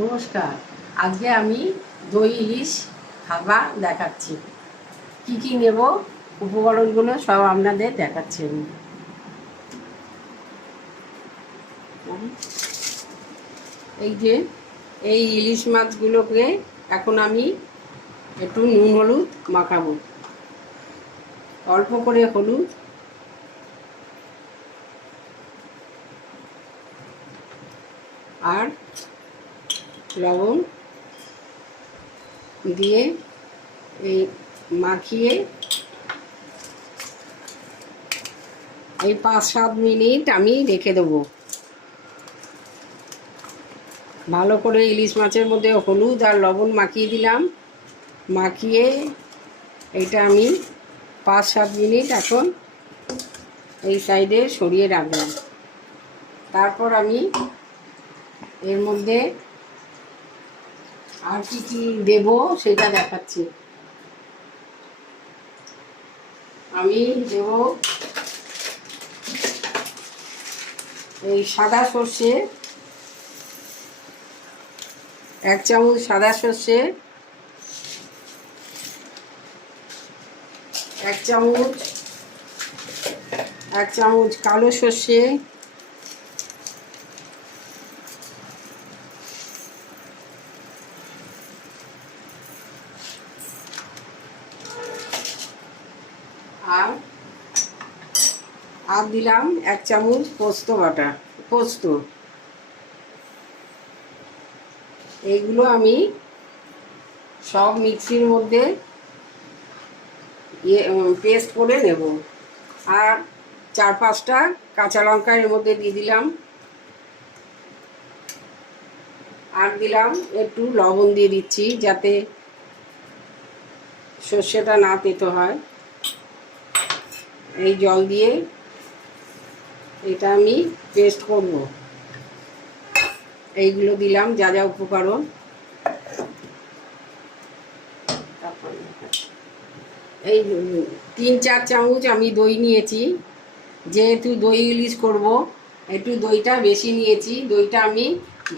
নমস্কার। আজকে আমি দই ইলিশ ভাপা দেখাচ্ছি। কি কি নেব, উপকরণগুলো সব আপনাদের দেখাচ্ছি আমি। এই যে এই ইলিশ মাছগুলোকে এখন আমি একটু নুন হলুদ মাখাবো। অল্প করে হলুদ, আর লবণ দিয়ে এই মাখিয়ে এই 5-7 মিনিট আমি রেখে দেবো। ভালো করে ইলিশ মাছের মধ্যে হলুদ আর লবণ মাখিয়ে দিলাম। মাখিয়ে এইটা আমি 5-7 মিনিট এখন এই সাইডে সরিয়ে রাখলাম। তারপর আমি এর মধ্যে আর কি কি দেব সেটা দেখাচ্ছি। আমি দেব এই সাদা সর্ষে, 1 চামচ সাদা সর্ষে, 1 চামচ কালো সর্ষে, আর দিলাম 1 চামচ পোস্ত বাটা, পোস্ত। এইগুলো আমি সব মিক্সির মধ্যে পেস্ট করে নেব। আর 4-5টা কাঁচা লঙ্কা এর মধ্যে দিয়ে দিলাম। আর দিলাম একটু লবণ দিয়ে দিচ্ছি যাতে সর্ষেটা না তেতো হয়। এই জল দিয়ে এটা আমি পেস্ট করব। এইগুলো দিলাম যা যা উপকরণ। এই 3-4 চামচ আমি দই নিয়েছি। যেহেতু দই ইলিশ করব, একটু দইটা বেশি নিয়েছি। দইটা আমি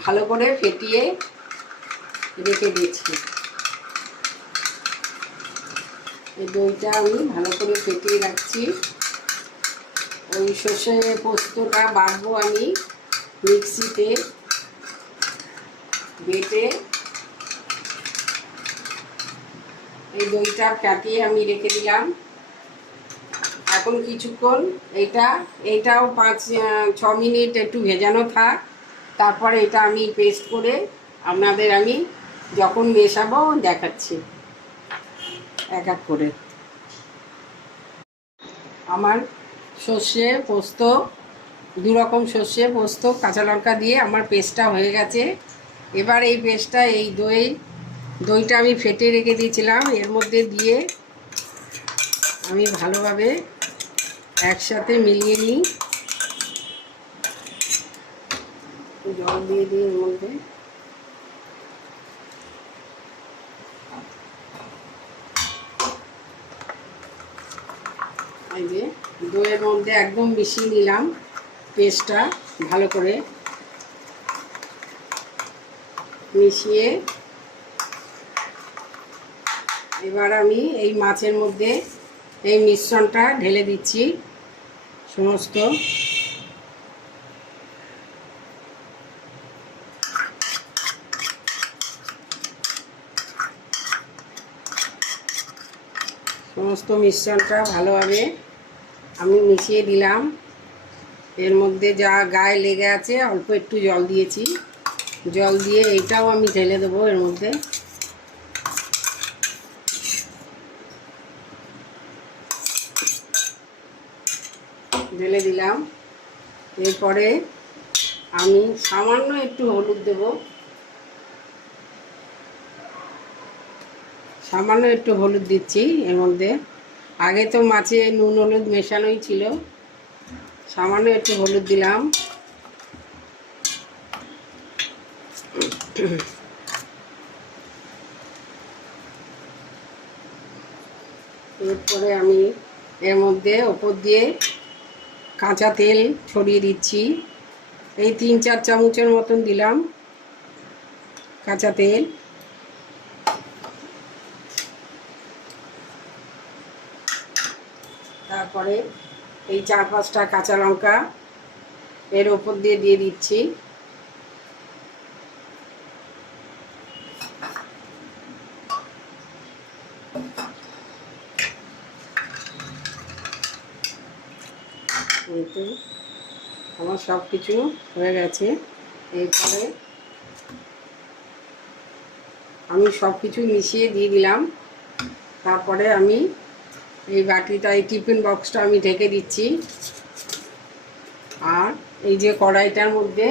ভালো করে ফেটিয়ে রেখে দিয়েছি। এই দইটা আমি ভালো করে ফেটিয়ে রাখছি। ওই সর্ষে পোস্তটা বাটবো আমি মিক্সিতে বেটে। এই দইটা ফেটিয়ে আমি রেখে দিলাম। এখন কিছুক্ষণ এইটাও 5-6 মিনিট একটু ভেজানো থাক। তারপরে এটা আমি পেস্ট করে আপনাদের আমি যখন মেশাবো দেখাচ্ছি এক এক করে। আমার সর্ষে পোস্ত, 2 রকম সর্ষে পোস্ত কাঁচা লঙ্কা দিয়ে আমার পেস্টটা হয়ে গেছে। এবার এই পেস্টটা এই দইটা আমি ফেটে রেখে দিয়েছিলাম এর মধ্যে দিয়ে আমি ভালোভাবে একসাথে মিলিয়ে নিই। জল দিয়ে দিই এর মধ্যে। এই যে দইয়ের মধ্যে একদম মিশিয়ে নিলাম পেস্টটা ভালো করে মিশিয়ে। এবার আমি এই মাছের মধ্যে এই মিশ্রণটা ঢেলে দিচ্ছি সমস্ত। মিশ্রণটা ভালোভাবে আমি মিশিয়ে দিলাম। এর মধ্যে যা গায়ে লেগে আছে অল্প একটু জল দিয়েছি। জল দিয়ে এইটাও আমি ঢেলে দেবো এর মধ্যে। ঢেলে দিলাম। এরপরে আমি সামান্য একটু হলুদ দেব। সামান্য একটু হলুদ দিচ্ছি এর মধ্যে। আগে তো মাছে নুন হলুদ মেশানোই ছিল। সামান্য একটু হলুদ দিলাম। এরপরে আমি এর মধ্যে ওপর দিয়ে কাঁচা তেল ছড়িয়ে দিচ্ছি। এই 3-4 চামচের মতন দিলাম। কাঁচা তেল, তারপরে এই 4-5টা কাঁচা লঙ্কা এর ওপর দিয়ে দিচ্ছি। কিন্তু আমার সব কিছু হয়ে গেছে। এরপরে আমি সব কিছু মিশিয়ে দিয়ে দিলাম। তারপরে আমি এই বাটিটা, এই টিফিন বক্সটা আমি ঢেকে দিচ্ছি। আর এই যে কড়াইটার মধ্যে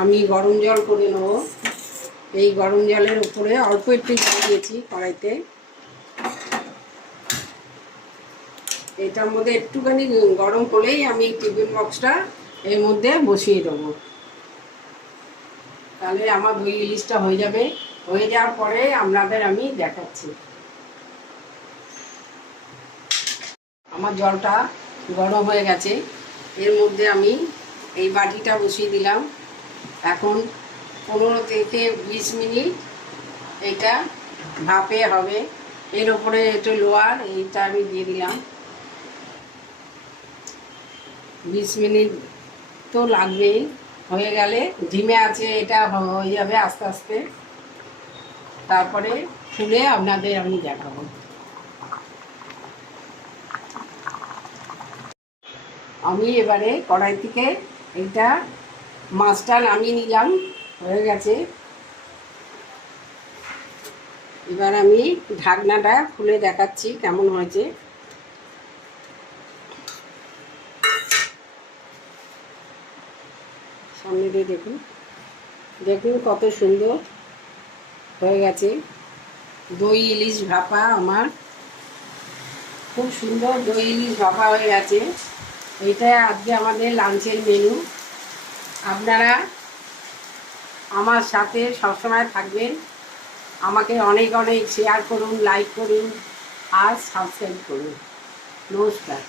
আমি গরম জল করে নেব। এই গরম জলের উপরে অল্প একটু জল দিয়েছি কড়াইতে। এটার মধ্যে একটুখানি গরম হলেই আমি টিফিন বক্সটা এর মধ্যে বসিয়ে দেবো। তাহলে আমার দই ইলিশটা হয়ে যাবে। হয়ে যাওয়ার পরে আপনাদের আমি দেখাচ্ছি। আমার জলটা গরম হয়ে গেছে। এর মধ্যে আমি এই বাটিটা বসিয়ে দিলাম। এখন 15 থেকে 20 মিনিট এটা ভাপে হবে। এর ওপরে একটু লোয়ার এইটা আমি দিয়ে দিলাম। 20 মিনিট তো লাগবেই। হয়ে গেলে ধিমে আছে এটা হয়ে যাবে আস্তে আস্তে। তারপরে খুলে আপনাদের আমি দেখাবো। আমি এবারে কড়াই থেকে এইটা মাছটা নামিয়ে নিলাম, হয়ে গেছে। এবার আমি ঢাকনাটা খুলে দেখাচ্ছি কেমন হয়েছে। সামনে দিয়ে দেখুন, দেখুন কত সুন্দর হয়ে গেছে। দই ইলিশ ভাপা আমার খুব সুন্দর দই ইলিশ ভাপা হয়ে গেছে। এটা আজকে আমাদের লাঞ্চের মেনু। আপনারা আমার সাথে সবসময় থাকবেন। আমাকে অনেক অনেক শেয়ার করুন, লাইক করুন আর সাবস্ক্রাইব করুন। নমস্কার।